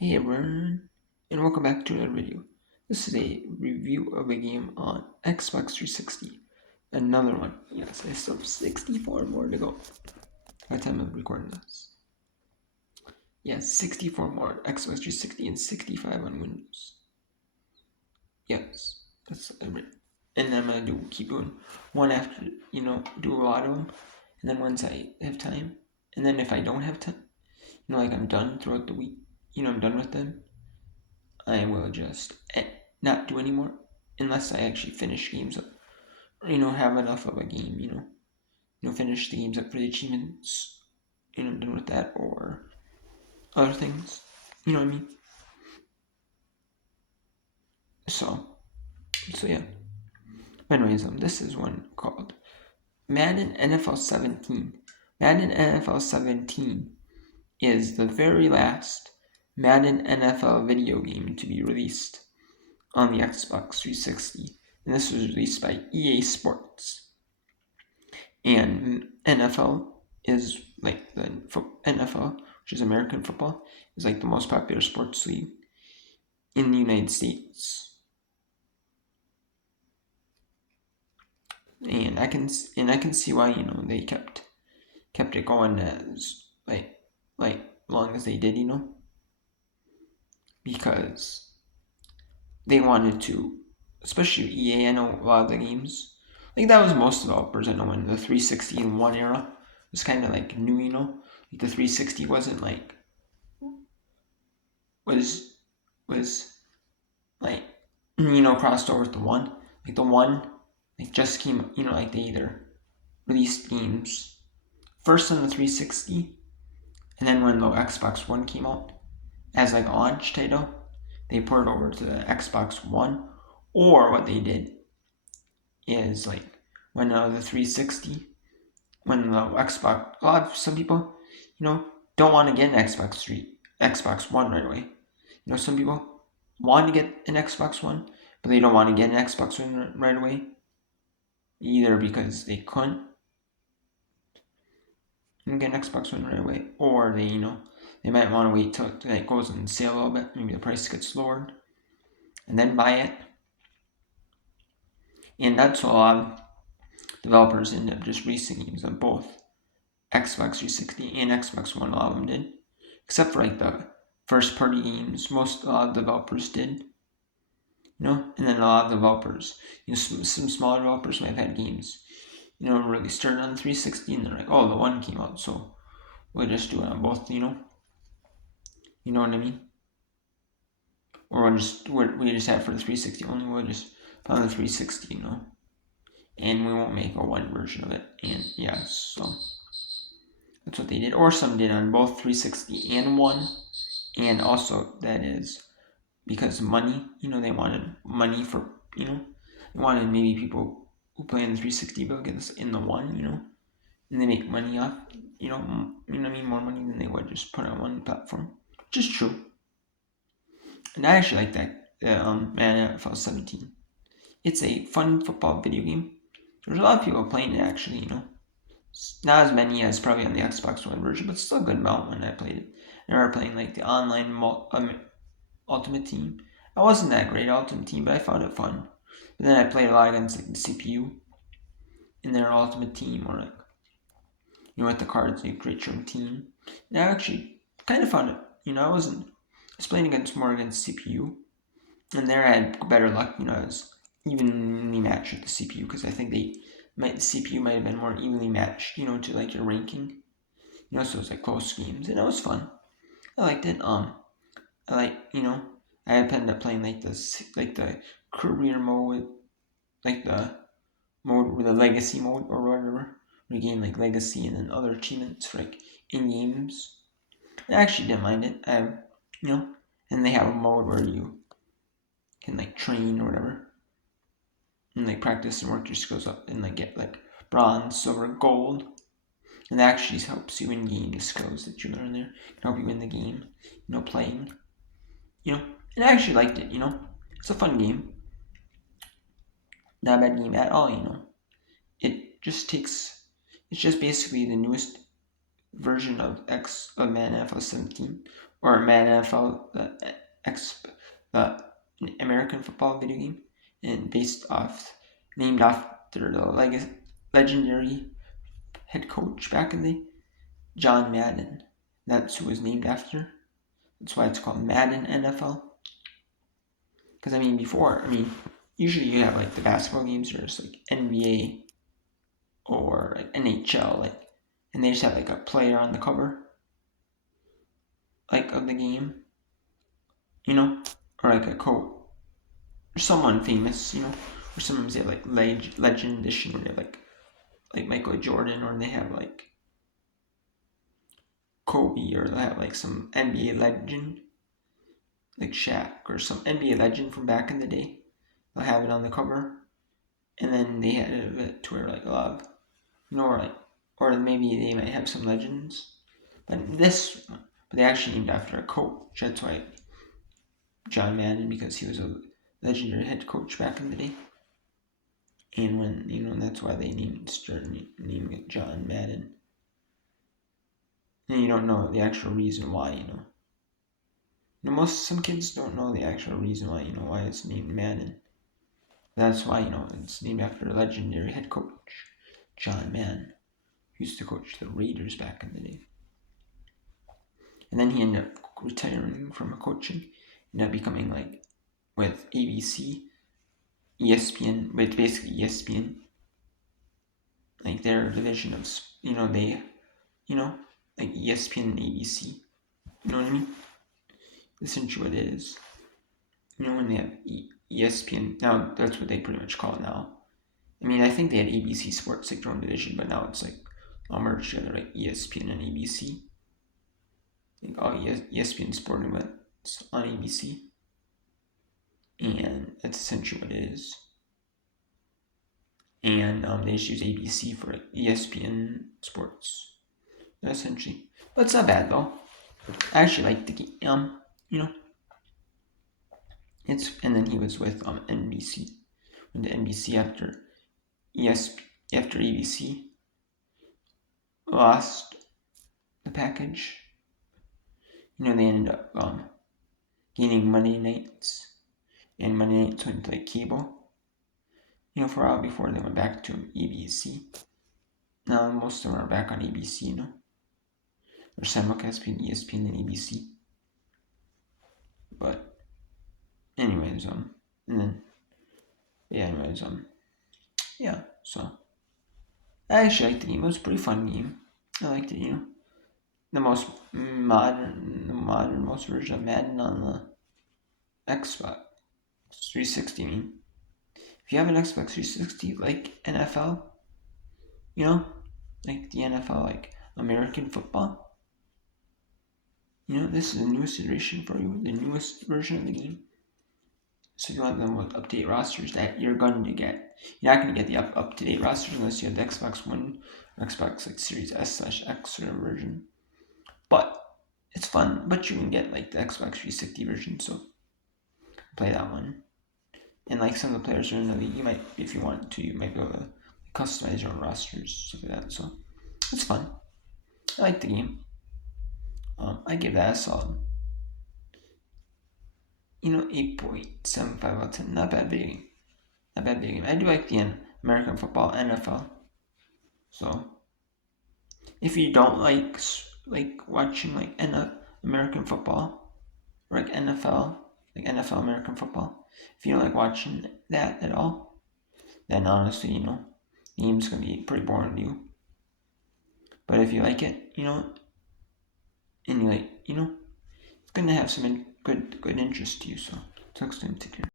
Hey everyone, and welcome back to another video. This is a review of a game on Xbox 360. Another one. Yes, I still have 64 more to go by the time I'm recording this. Yes, 64 more on Xbox 360 and 65 on Windows. Yes, that's everything. And I'm gonna keep doing one after, do a lot of them. And then once I have time, and then if I don't have time, like I'm done throughout the week, I'm done with them, I will just not do anymore unless I actually finish games up. Or, have enough of a game, finish the games up for the achievements, done with that or other things. You know what I mean? So, so yeah. Anyways, this is one called Madden NFL 17. Madden NFL 17 is the very last Madden NFL video game to be released on the Xbox 360, and this was released by EA Sports. And NFL is like the NFL, which is American football, is like the most popular sports league in the United States. And I can see why they kept it going as like long as they did, because they wanted to, especially EA. I know a lot of the games, like that was most developers. I know in the 360 in one era was kind of like new, like the 360 wasn't like was was like crossed over to one. Like the one like just came, like they either released games first on the 360, and then when the Xbox One came out as like a launch title, they ported over to the Xbox One. Or what they did is like when the 360, when the Xbox, some people, don't want to get an Xbox One right away. Some people want to get an Xbox One, but they don't want to get an Xbox One right away, either because they couldn't get an Xbox One right away, or they might want to wait till it goes on sale a little bit, maybe the price gets lowered, and then buy it. And that's what a lot of developers end up just releasing games on both Xbox 360 and Xbox One. A lot of them did, except for like the first party games. Most a lot of developers did. And then a lot of developers, some smaller developers might have had games, really started on 360, and they're like, oh, the one came out, so we'll just do it on both, you know what I mean? Or we just have for the 360 only, we'll just put on the 360, and we won't make a one version of it, and yeah, so that's what they did. Or some did on both 360 and one, and also that is because money, they wanted money for, they wanted maybe people who play on the 360 bill get this in the one, and they make money off, what I mean, more money than they would just put on one platform, which is true. And I actually like that, Madden NFL 17. It's a fun football video game. There's a lot of people playing it actually, not as many as probably on the Xbox One version, but still a good amount when I played it. I remember playing like the online Ultimate Team. I wasn't that great at Ultimate Team, but I found it fun. But then I played a lot against like the CPU in their Ultimate Team, or like with the cards you create your own team. And I actually kind of found it. I was playing more against CPU, and there I had better luck. I was evenly matched with the CPU because I think the CPU might have been more evenly matched. To like your ranking. So it was like close games, and it was fun. I liked it. I like, I ended up playing like the career mode, like the mode with the legacy mode or whatever. We gain like legacy and then other achievements for like in games. I actually didn't mind it. You know, and they have a mode where you can like train or whatever, and like practice and work your skills up and like get like bronze, silver, gold. And that actually helps you in game the skills that you learn there. Can help you win the game, playing. And I actually liked it, It's a fun game. Not a bad game at all, It just takes, it's just basically the newest version of Madden NFL 17 or Madden NFL the American football video game, and named after the legendary head coach back in the John Madden. That's who it was named after. That's why it's called Madden NFL. Because usually you have like the basketball games, or it's like NBA or like NHL, and they just have like a player on the cover, like of the game, or like a coach or someone famous, or sometimes they have like legend edition where they have like Michael Jordan, or they have like Kobe, or they have like some NBA legend like Shaq, or some NBA legend from back in the day. They'll have it on the cover, and then they had it to where like a lot of, or maybe they might have some legends, but they actually named after a coach. That's why John Madden, because he was a legendary head coach back in the day. And that's why they naming it John Madden. And you don't know the actual reason why, some kids don't know the actual reason why, why it's named Madden. That's why, it's named after a legendary head coach, John Madden, who used to coach the Raiders back in the day. And then he ended up retiring from coaching, ended up becoming like with ABC, ESPN, with basically ESPN, like their division of, like ESPN and ABC. You know what I mean? Essentially what it is. When they have ESPN, now that's what they pretty much call it now. I think they had ABC Sports, like their own division, but now it's like all merged together, like ESPN and ABC. Like all ESPN sporting events on ABC. And that's essentially what it is. And they just use ABC for like ESPN Sports. Essentially. But it's not bad though. I actually like the game. And then he was with NBC. When the NBC after ABC lost the package, they ended up gaining Monday nights, and Monday nights went to like cable. For a while before they went back to ABC. Now most of them are back on ABC, or simulcast between ESPN and ABC. But anyways, so I actually liked the game. It was a pretty fun game. I liked it, the most modern version of Madden on the Xbox 360. If you have an Xbox 360, like NFL, like the NFL, like American football, this is the newest iteration for you, the newest version of the game. So you want them with update rosters that you're going to get. You're not going to get the up-to-date rosters unless you have the Xbox One or Xbox like Series S/X or version. But it's fun. But you can get like the Xbox 360 version, so play that one. And like some of the players are in the league, you might, if you want to, you might be able to customize your own rosters, stuff like that. So it's fun. I like the game. I give that a solid 8.75 out of 10. Not bad video game. I do like the American football, NFL. So if you don't like watching like American football, or like NFL American football, if you don't like watching that at all, then honestly, the game's gonna be pretty boring to you. But if you like it, and you like, it's gonna have some good interest to you. So talk soon. Take care.